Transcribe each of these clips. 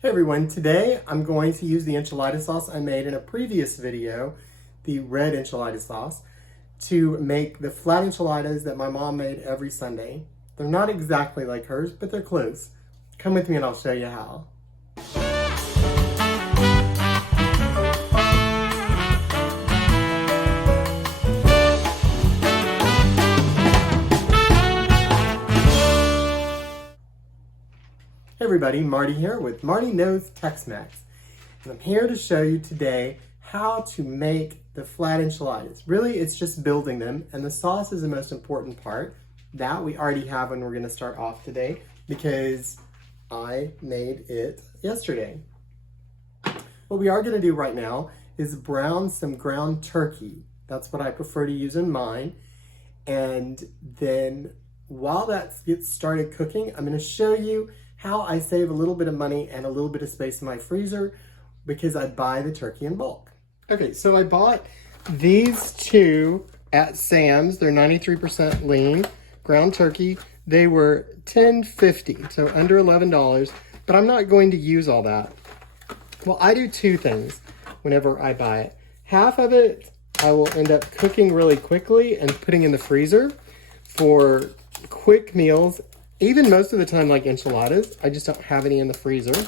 Hey everyone, today I'm going to use the enchilada sauce I made in a previous video, the red enchilada sauce, to make the flat enchiladas that my mom made every Sunday. They're not exactly like hers, but they're close. Come with me and I'll show you how. Hey everybody, Marty here with Marty Knows Tex-Mex. And I'm here to show you today how to make the flat enchiladas. Really, it's just building them, and the sauce is the most important part. That we already have when we're gonna start off today because I made it yesterday. What we are gonna do right now is brown some ground turkey. That's what I prefer to use in mine. And then while that gets started cooking, I'm gonna show you how I save a little bit of money and a little bit of space in my freezer because I buy the turkey in bulk. Okay, so I bought these two at Sam's. They're 93% lean, ground turkey. They were $10.50, so under $11, but I'm not going to use all that. Well, I do two things whenever I buy it. Half of it I will end up cooking really quickly and putting in the freezer for quick meals. Even most of the time, like enchiladas, I just don't have any in the freezer.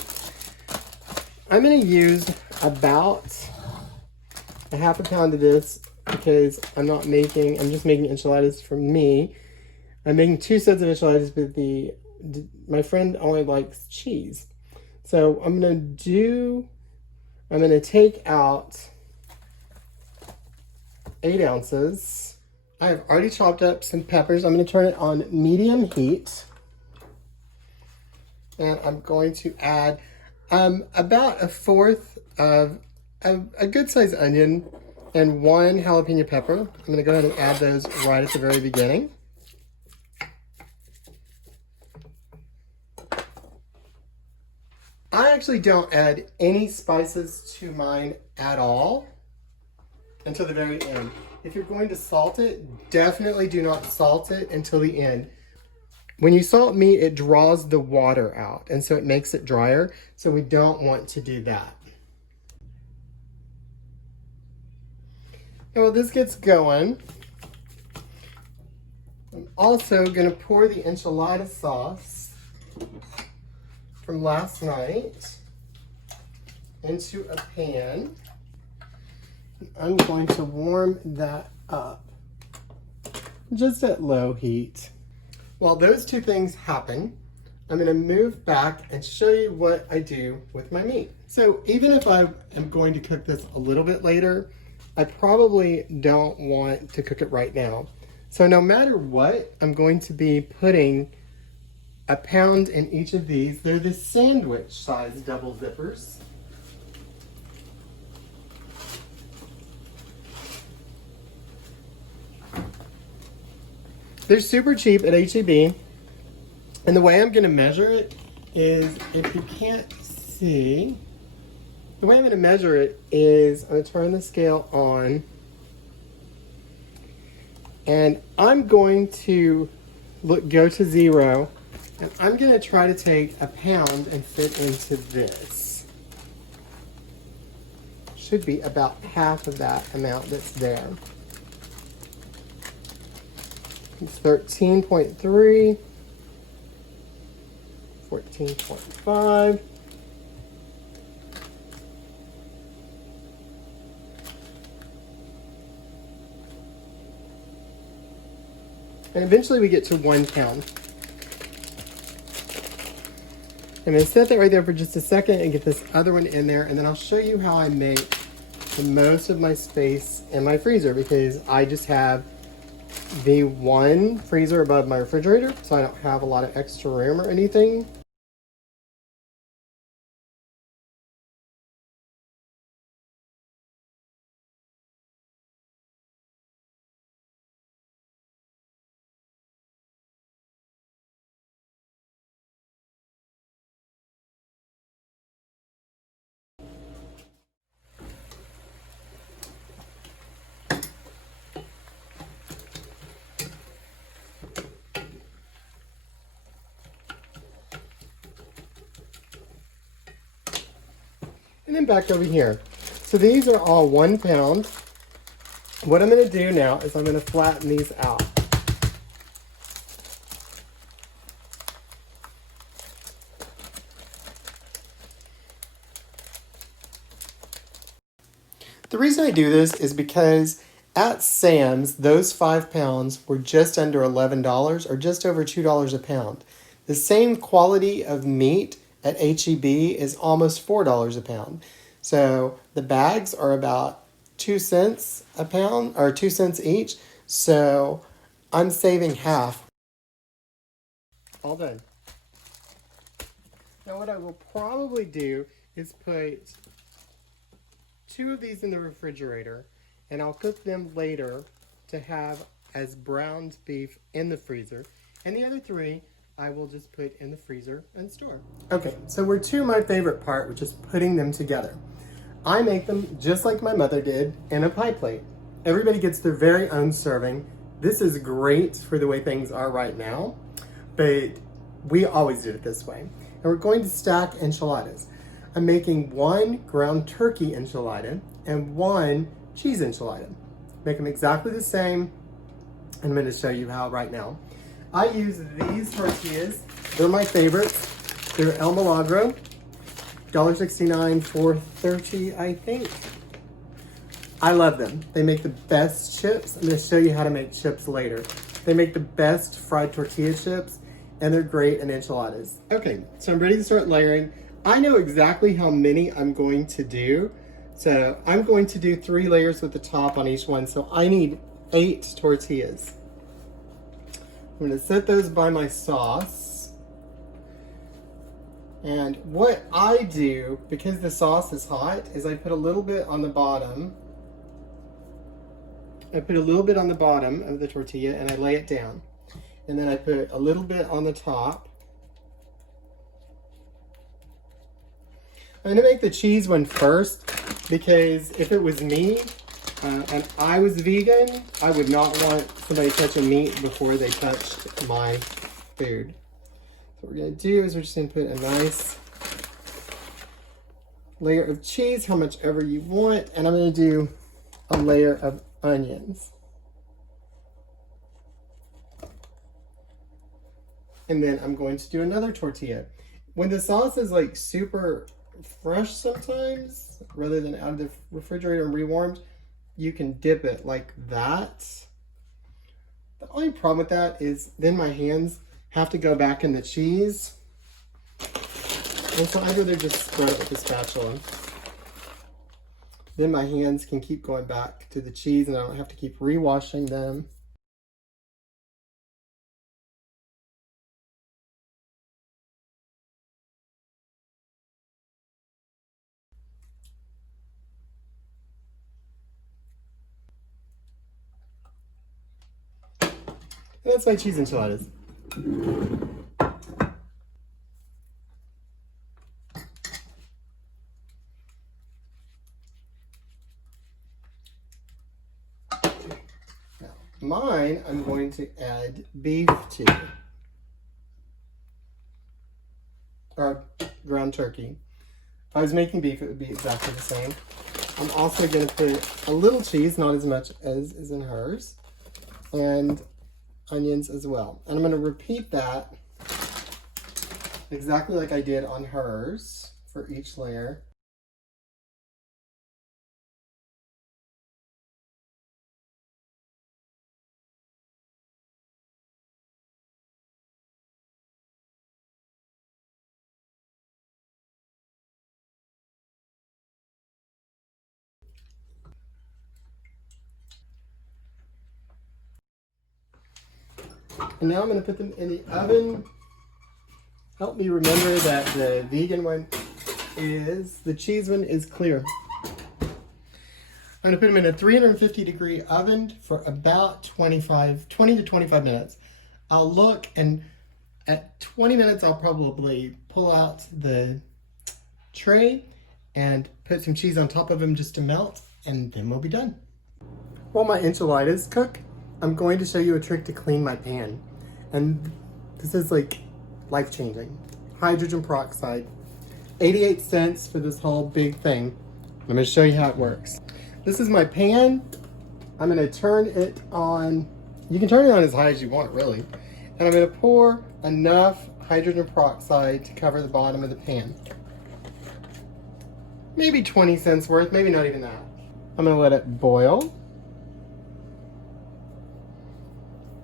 I'm gonna use about a half a pound of this because I'm just making enchiladas for me. I'm making two sets of enchiladas, but my friend only likes cheese. So I'm gonna take out 8 ounces. I have already chopped up some peppers. I'm gonna turn it on medium heat. And I'm going to add about a fourth of a good sized onion and 1 jalapeno pepper. I'm going to go ahead and add those right at the very beginning. I actually don't add any spices to mine at all until the very end. If you're going to salt it, definitely do not salt it until the end. When you salt meat, it draws the water out, and so it makes it drier, so we don't want to do that. And while this gets going, I'm also going to pour the enchilada sauce from last night into a pan. I'm going to warm that up just at low heat. While those two things happen, I'm gonna move back and show you what I do with my meat. So even if I am going to cook this a little bit later, I probably don't want to cook it right now. So no matter what, I'm going to be putting a pound in each of these. They're the sandwich size double zippers. They're super cheap at H-E-B. And the way I'm gonna measure it is, if you can't see, the way I'm gonna measure it is, I'm gonna turn the scale on, and I'm going to go to 0, and I'm gonna try to take a pound and fit into this. Should be about half of that amount that's there. It's 13.3, 14.5. And eventually we get to 1 pound. I'm gonna set that right there for just a second and get this other one in there, and then I'll show you how I make the most of my space in my freezer, because I just have the one freezer above my refrigerator, so I don't have a lot of extra room or anything. And then back over here. So these are all 1 pound. What I'm going to do now is I'm going to flatten these out. The reason I do this is because at Sam's, those 5 pounds were just under $11 or just over $2 a pound. The same quality of meat at H-E-B is almost $4 a pound. So the bags are about 2 cents a pound, or 2 cents each. So I'm saving half. All done. Now what I will probably do is put 2 of these in the refrigerator, and I'll cook them later to have as browned beef in the freezer. And the other 3 I will just put in the freezer and store. Okay, so we're to my favorite part, which is putting them together. I make them just like my mother did in a pie plate. Everybody gets their very own serving. This is great for the way things are right now, but we always did it this way. And we're going to stack enchiladas. I'm making 1 ground turkey enchilada and 1 cheese enchilada. Make them exactly the same. I'm going to show you how right now. I use these tortillas. They're my favorites. They're El Milagro, $1.69 for 30, I think. I love them. They make the best chips. I'm going to show you how to make chips later. They make the best fried tortilla chips, and they're great in enchiladas. Okay, so I'm ready to start layering. I know exactly how many I'm going to do. So I'm going to do 3 layers with the top on each one. So I need 8 tortillas. I'm going to set those by my sauce. And what I do, because the sauce is hot, is I put a little bit on the bottom. I put a little bit on the bottom of the tortilla and I lay it down. And then I put a little bit on the top. I'm going to make the cheese one first, because if it was me and I was vegan, I would not want somebody touching meat before they touched my food. So what we're going to do is we're just going to put a nice layer of cheese, how much ever you want, and I'm going to do a layer of onions. And then I'm going to do another tortilla. When the sauce is like super fresh sometimes, rather than out of the refrigerator and rewarmed, you can dip it like that. The only problem with that is then my hands have to go back in the cheese. And so I'd rather just spread it with a spatula. Then my hands can keep going back to the cheese and I don't have to keep rewashing them. And that's my cheese enchiladas. Now, mine, I'm going to add beef to, or ground turkey. If I was making beef, it would be exactly the same. I'm also going to put a little cheese, not as much as is in hers, and onions as well. And I'm going to repeat that exactly like I did on hers for each layer. And now I'm going to put them in the oven. Help me remember that the vegan one is, the cheese one is clear. I'm going to put them in a 350-degree oven for about 20 to 25 minutes. I'll look, and at 20 minutes I'll probably pull out the tray and put some cheese on top of them just to melt, and then we'll be done. While my enchiladas cook, I'm going to show you a trick to clean my pan. And this is like life-changing. Hydrogen peroxide. 88 cents for this whole big thing. I'm gonna show you how it works. This is my pan. I'm gonna turn it on. You can turn it on as high as you want, really. And I'm gonna pour enough hydrogen peroxide to cover the bottom of the pan. Maybe 20 cents worth, maybe not even that. I'm gonna let it boil.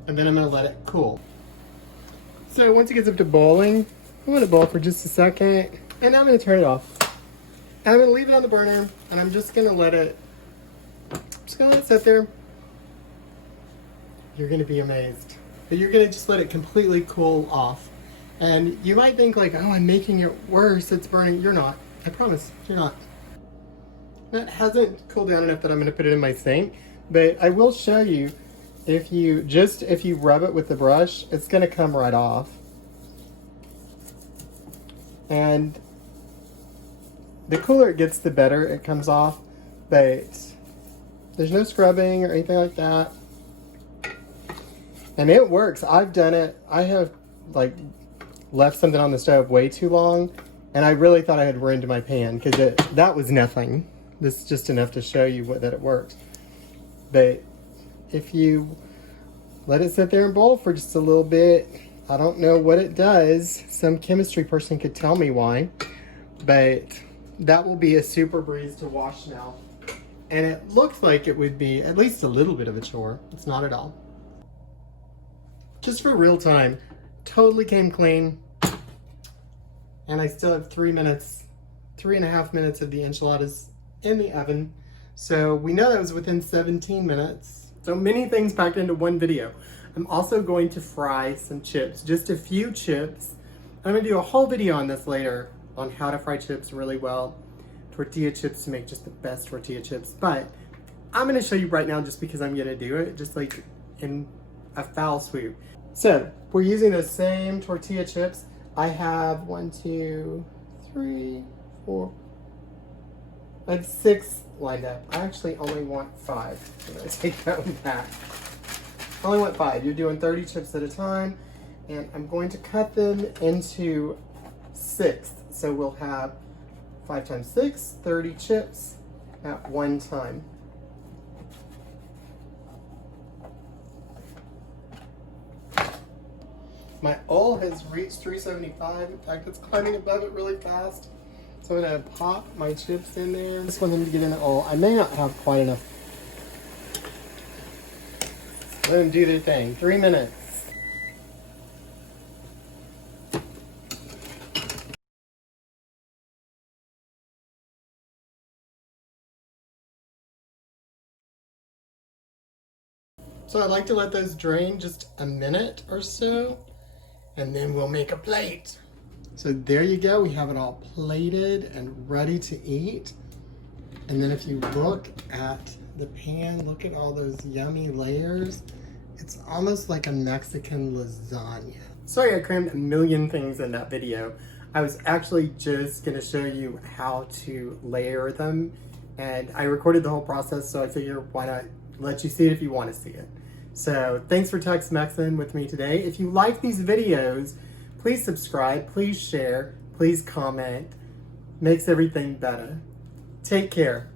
And then I'm gonna let it cool. So once it gets up to boiling, I'm gonna boil for just a second, and I'm gonna turn it off. And I'm gonna leave it on the burner, and I'm just gonna let it sit there. You're gonna be amazed. But you're gonna just let it completely cool off. And you might think like, oh, I'm making it worse, it's burning. You're not, I promise, you're not. That hasn't cooled down enough that I'm gonna put it in my sink, but I will show you, if you rub it with the brush, it's gonna come right off. And the cooler it gets, the better it comes off, but there's no scrubbing or anything like that. And it works. I've done it. I have like left something on the stove way too long, and I really thought I had ruined my pan because that was nothing. This is just enough to show you that it works. But if you let it sit there and boil for just a little bit, I don't know what it does. Some chemistry person could tell me why, but that will be a super breeze to wash now. And it looks like it would be at least a little bit of a chore. It's not at all. Just for real time, totally came clean. And I still have 3.5 minutes of the enchiladas in the oven. So we know that was within 17 minutes. So many things packed into one video. I'm also going to fry some chips, just a few chips. I'm gonna do a whole video on this later on how to fry chips really well. Tortilla chips to make just the best tortilla chips. But I'm gonna show you right now just because I'm gonna do it, just like in a foul swoop. So we're using those same tortilla chips. I have 1, 2, 3, 4. I have 6 lined up. I actually only want 5. I'm gonna take that one back. I only want 5. You're doing 30 chips at a time, and I'm going to cut them into 6. So we'll have 5 times 6, 30 chips at one time. My oil has reached 375. In fact, it's climbing above it really fast. So I'm gonna pop my chips in there. Just want them to get in the oil. I may not have quite enough. Let them do their thing. 3 minutes. So I like to let those drain just a minute or so, and then we'll make a plate. So there you go, we have it all plated and ready to eat. And then if you look at the pan, look at all those yummy layers. It's almost like a Mexican lasagna. Sorry I crammed a million things in that video. I was actually just gonna show you how to layer them, and I recorded the whole process, so I figure why not let you see it if you want to see it. So thanks for tex-mexing with me today. If you like these videos, please subscribe, please share, please comment. Makes everything better. Take care.